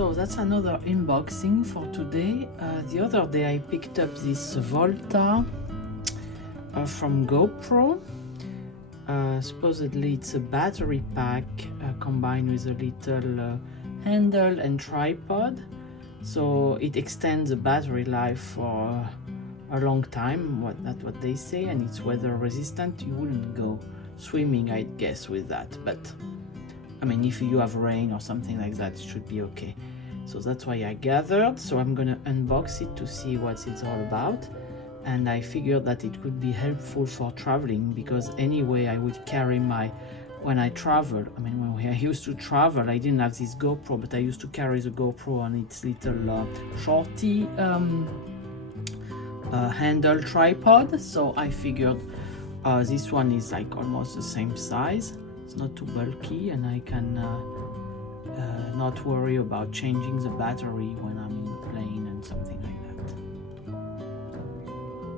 So that's another unboxing for today. The other day I picked up this Volta from GoPro. Supposedly it's a battery pack combined with a little handle and tripod, so it extends the battery life for a long time. That's what they say, and it's weather resistant. You wouldn't go swimming, I guess, with that, but I mean, if you have rain or something like that, it should be okay. So that's why I gathered. So I'm gonna unbox it to see what it's all about. And I figured that it could be helpful for traveling, because anyway I would carry when I travel, I mean when I used to travel, I didn't have this GoPro, but I used to carry the GoPro on its little shorty handle tripod. So I figured this one is like almost the same size. It's not too bulky, and I can not worry about changing the battery when I'm in a plane and something like that.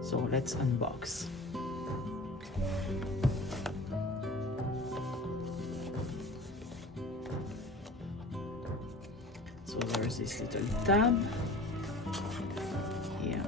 So let's unbox. So there's this little tab here.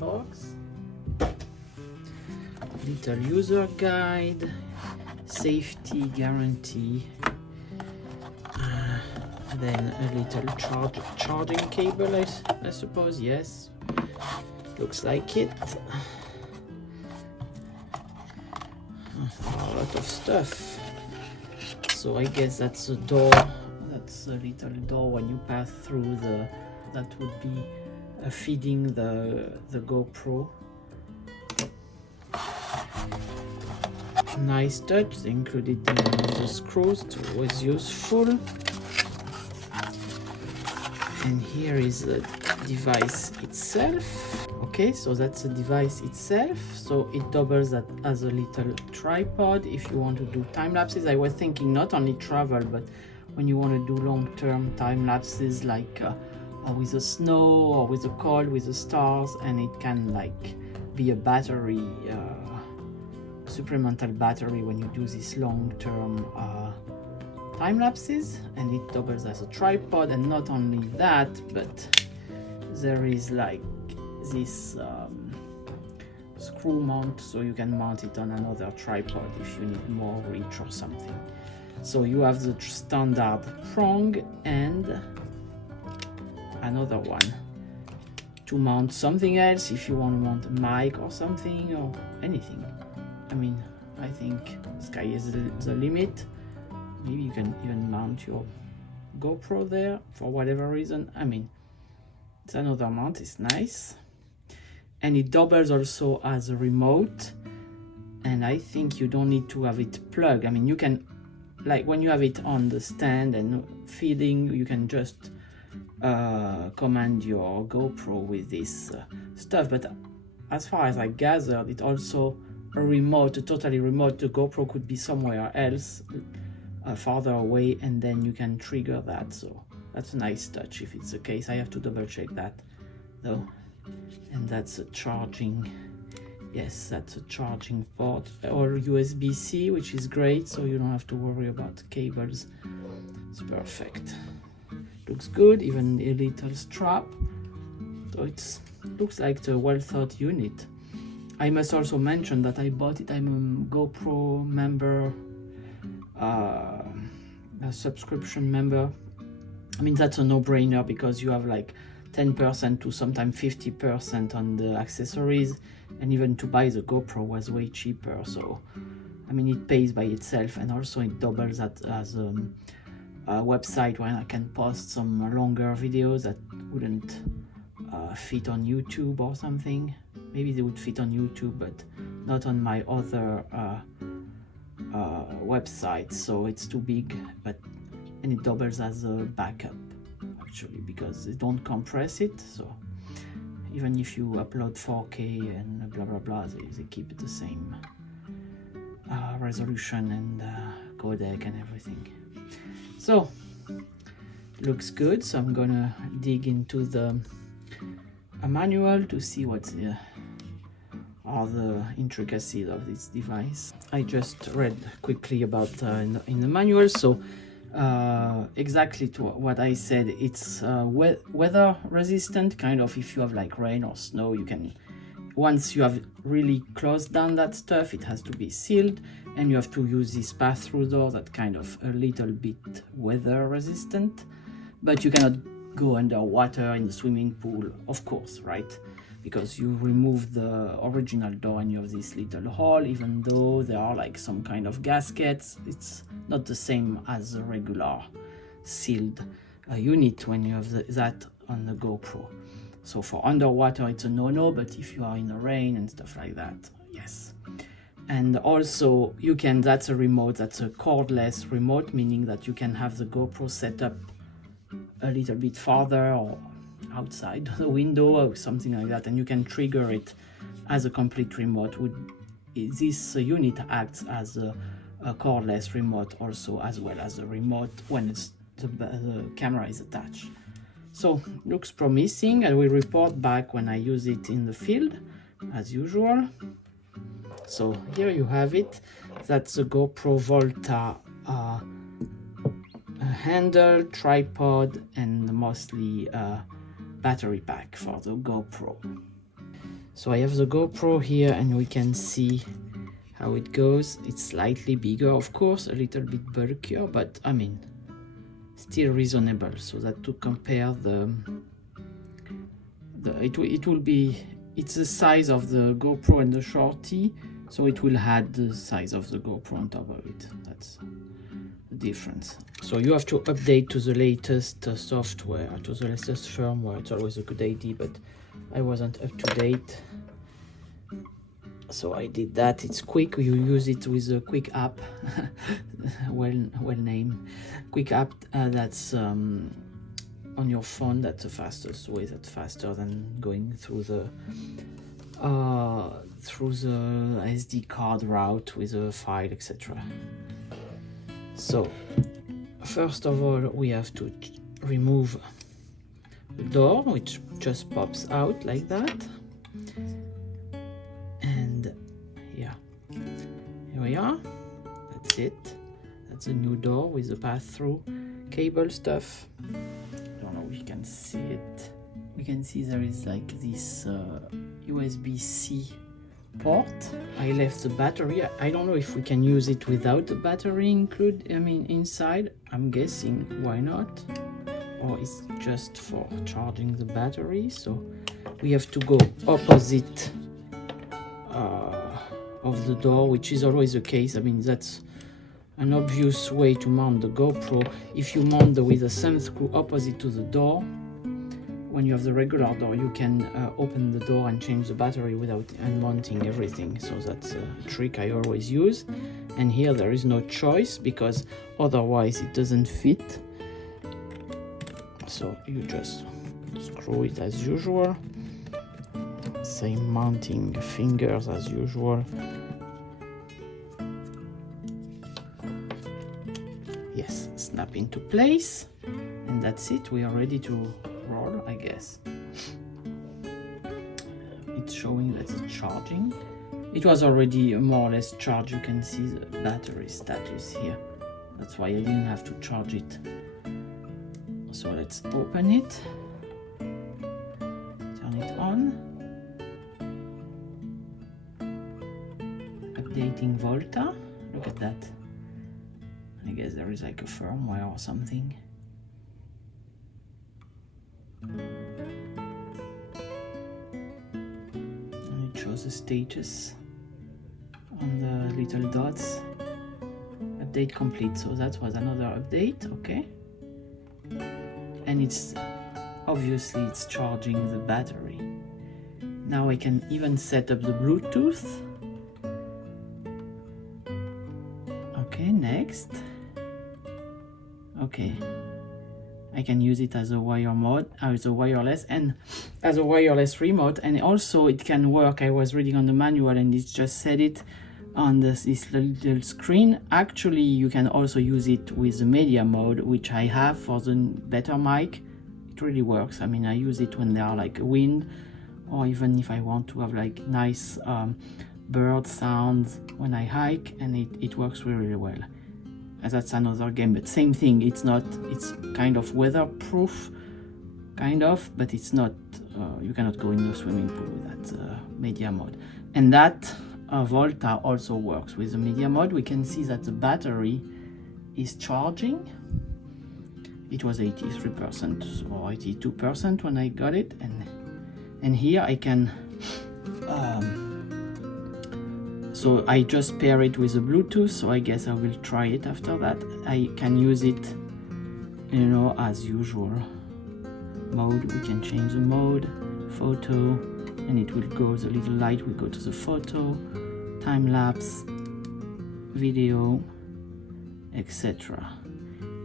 Box, little user guide, safety guarantee, then a little charging cable, I suppose. Yes, looks like it. A lot of stuff. So I guess that's a door. That's a little door when you pass through that would be feeding the GoPro. Nice touch. They included the screws. It's always useful. And here is the device itself. Okay, so that's the device itself. So it doubles as a little tripod if you want to do time lapses. I was thinking not only travel, but when you want to do long-term time lapses, like with the snow or with the cold, with the stars, and it can like be a battery, supplemental battery when you do these long-term time lapses, and it doubles as a tripod. And not only that, but there is like this screw mount, so you can mount it on another tripod if you need more reach or something. So you have the standard prong and another one to mount something else if you want to mount a mic or something or anything. I mean, I think sky is the limit. Maybe you can even mount your GoPro there for whatever reason. I mean, it's another mount. It's nice, and it doubles also as a remote. And I think you don't need to have it plugged. I mean, you can, like when you have it on the stand and feeding, you can just command your GoPro with this stuff. But as far as I gathered, it also a remote, a totally remote. The GoPro could be somewhere else, farther away, and then you can trigger that. So that's a nice touch if it's the case. I have to double check that though. And that's a charging, yes, that's a charging port, or USB-C, which is great, so you don't have to worry about cables. It's perfect. Looks good, even a little strap. So it looks like the well thought unit. I must also mention that I bought it. I'm a GoPro member, a subscription member. I mean, that's a no-brainer because you have like 10% to sometimes 50% on the accessories, and even to buy the GoPro was way cheaper. So I mean, it pays by itself, and also it doubles as a website where I can post some longer videos that wouldn't fit on YouTube or something. Maybe they would fit on YouTube, but not on my other website, so it's too big. And it doubles as a backup actually, because they don't compress it, so even if you upload 4K and blah blah blah, they keep it the same resolution and codec and everything. So looks good. So I'm gonna dig into the manual to see what are the intricacies of this device. I just read quickly about in the manual. So exactly to what I said, it's weather resistant, kind of. If you have like rain or snow, you can, once you have really closed down that stuff, it has to be sealed, and you have to use this pass-through door that kind of a little bit weather resistant. But you cannot go underwater in the swimming pool, of course, right? Because you remove the original door and you have this little hole. Even though there are like some kind of gaskets, it's not the same as a regular sealed unit when you have that on the GoPro. So for underwater, it's a no-no, but if you are in the rain and stuff like that, yes. And also you can, that's a remote, that's a cordless remote, meaning that you can have the GoPro set up a little bit farther or outside the window or something like that, and you can trigger it as a complete remote. This unit acts as a cordless remote also, as well as a remote when the camera is attached. So looks promising. I will report back when I use it in the field as usual. So here you have it. That's the GoPro Volta handle, tripod, and mostly battery pack for the GoPro. So I have the GoPro here, and we can see how it goes. It's slightly bigger, of course, a little bit bulkier, but I mean still reasonable. So that to compare it will be, it's the size of the GoPro and the Shorty, so it will add the size of the GoPro on top of it. That's difference. So you have to update to the latest software, to the latest firmware. It's always a good idea, but I wasn't up to date, so I did that. It's quick. You use it with a quick app well named quick app that's on your phone. That's the fastest way. That's faster than going through the SD card route with a file, etc. So first of all, we have to remove the door, which just pops out like that. And yeah, here we are. That's it. That's a new door with the pass-through cable stuff. I don't know if you can see it. We can see there is like this USB-C port. I left the battery. I don't know if we can use it without the battery inside. I'm guessing why not, or it's just for charging the battery. So we have to go opposite of the door, which is always the case. I mean, that's an obvious way to mount the GoPro. If you mount with a thumb screw opposite to the door, when you have the regular door, you can open the door and change the battery without unmounting everything. So that's a trick I always use. And here there is no choice, because otherwise it doesn't fit. So you just screw it as usual. Same mounting fingers as usual. Yes, snap into place. And that's it. We are ready to roll, I guess. It's showing that it's charging. It was already more or less charged. You can see the battery status here. That's why I didn't have to charge it. So let's open it, turn it on. Updating Volta. Look at that. I guess there is like a firmware or something. And it shows the status on the little dots. Update complete. So that was another update. Okay. And it's obviously it's charging the battery. Now I can even set up the Bluetooth. Okay, next. Okay, I can use it as a wire mode, as a wireless, and as a wireless remote, and also it can work. I was reading on the manual and it just said it on this little screen. Actually, you can also use it with the media mode, which I have for the better mic. It really works. I mean, I use it when there are like wind, or even if I want to have like nice bird sounds when I hike, and it works really, really well. And that's another game, but same thing. It's kind of weatherproof, kind of, but it's not, you cannot go in the swimming pool with that media mode. And that Volta also works with the media mode. We can see that the battery is charging. It was 83% or 82% when I got it, and here I can so I just pair it with a Bluetooth, so I guess I will try it after that. I can use it, you know, as usual mode. We can change the mode, photo, and it will go, the little light will go to the photo, time lapse, video, etc.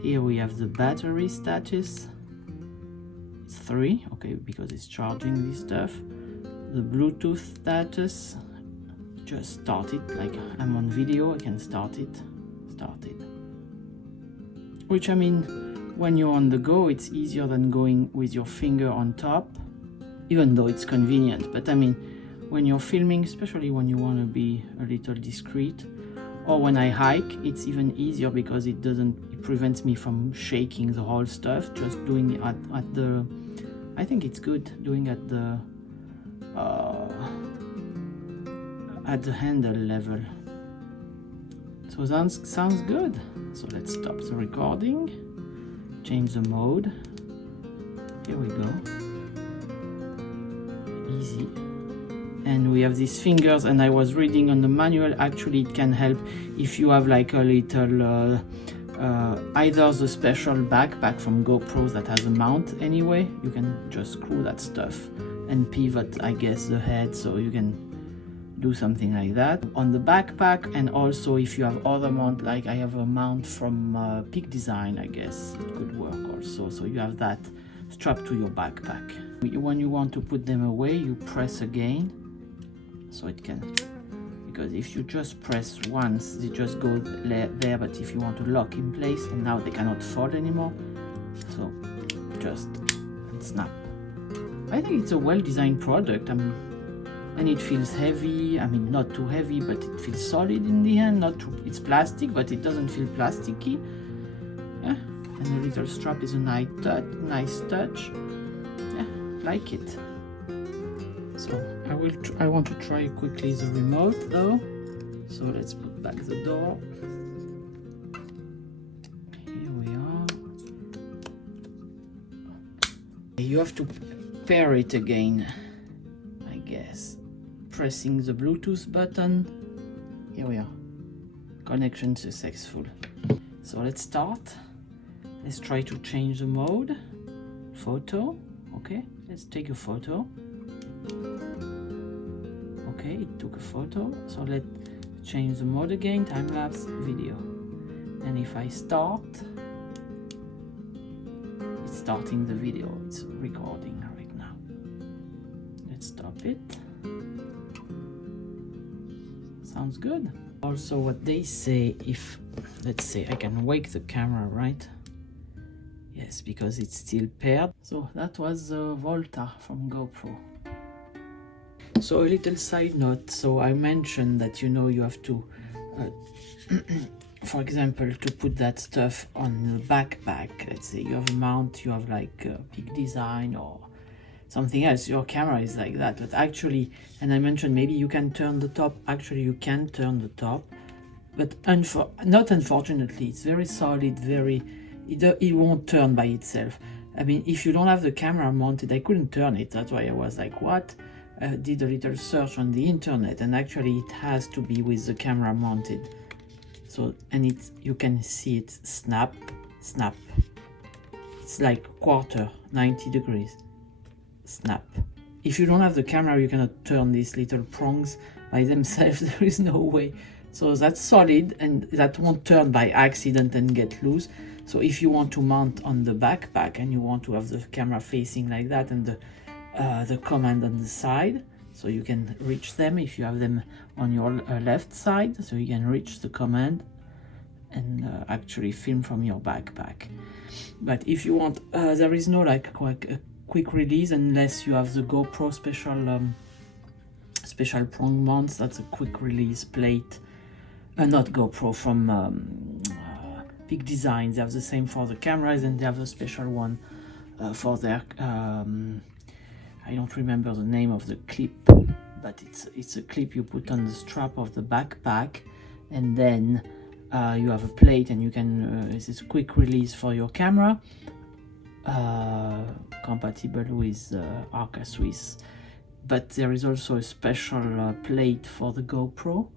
Here we have the battery status. It's 3, okay, because it's charging this stuff. The Bluetooth status, just start it, like I'm on video, I can start it. Which, I mean, when you're on the go, it's easier than going with your finger on top, even though it's convenient. But I mean, when you're filming, especially when you want to be a little discreet, or when I hike, it's even easier because it prevents me from shaking the whole stuff. Just doing it at the, I think it's good doing at the handle level. So that sounds good. So let's stop the recording, change the mode. Here we go. Easy. And we have these fingers, and I was reading on the manual, actually it can help if you have like a little either the special backpack from GoPro that has a mount anyway, you can just screw that stuff and pivot, I guess, the head, so you can do something like that on the backpack. And also if you have other mount, like I have a mount from Peak Design, I guess it could work also, so you have that strapped to your backpack. When you want to put them away, you press again, so it can, because if you just press once, they just go there, but if you want to lock in place, and now they cannot fall anymore, so just snap. I think it's a well-designed product, and it feels heavy. I mean, not too heavy, but it feels solid in the hand. Not too, it's plastic, but it doesn't feel plasticky. Yeah, and the little strap is a nice touch. Yeah, like it. So I want to try quickly the remote though. So let's put back the door. Here we are. You have to pair it again, I guess. Pressing the Bluetooth button. Here we are. Connection successful. So let's start. Let's try to change the mode. Photo. Okay, let's take a photo. Okay, it took a photo. So let's change the mode again. Time lapse, video. And if I start, it's starting the video. It's recording right now. Let's stop it. Sounds good. Also, what they say, if let's say I can wake the camera, right? Yes, because it's still paired. So that was Volta from GoPro. So a little side note. So I mentioned that, you know, you have to for example, to put that stuff on the backpack. Let's say you have a mount, you have like Peak Design or something else, your camera is like that. But actually, and I mentioned maybe you can turn the top. Actually, you can turn the top, but not unfortunately, it's very solid, it won't turn by itself. I mean, if you don't have the camera mounted, I couldn't turn it. That's why I was like, what? Did a little search on the internet, and actually it has to be with the camera mounted. So, and you can see it snap. It's like quarter, 90 degrees. Snap. If you don't have the camera, you cannot turn these little prongs by themselves. There is no way. So that's solid, and that won't turn by accident and get loose. So if you want to mount on the backpack and you want to have the camera facing like that and the command on the side, so you can reach them if you have them on your left side, so you can reach the command and actually film from your backpack. But if you want, there is no like quick release unless you have the GoPro special prong mounts. That's a quick release plate. Not GoPro, from Peak Design. They have the same for the cameras, and they have a special one for their I don't remember the name of the clip, but it's a clip you put on the strap of the backpack, and then you have a plate, and you can this is a quick release for your camera, compatible with Accessory. But there is also a special plate for the GoPro,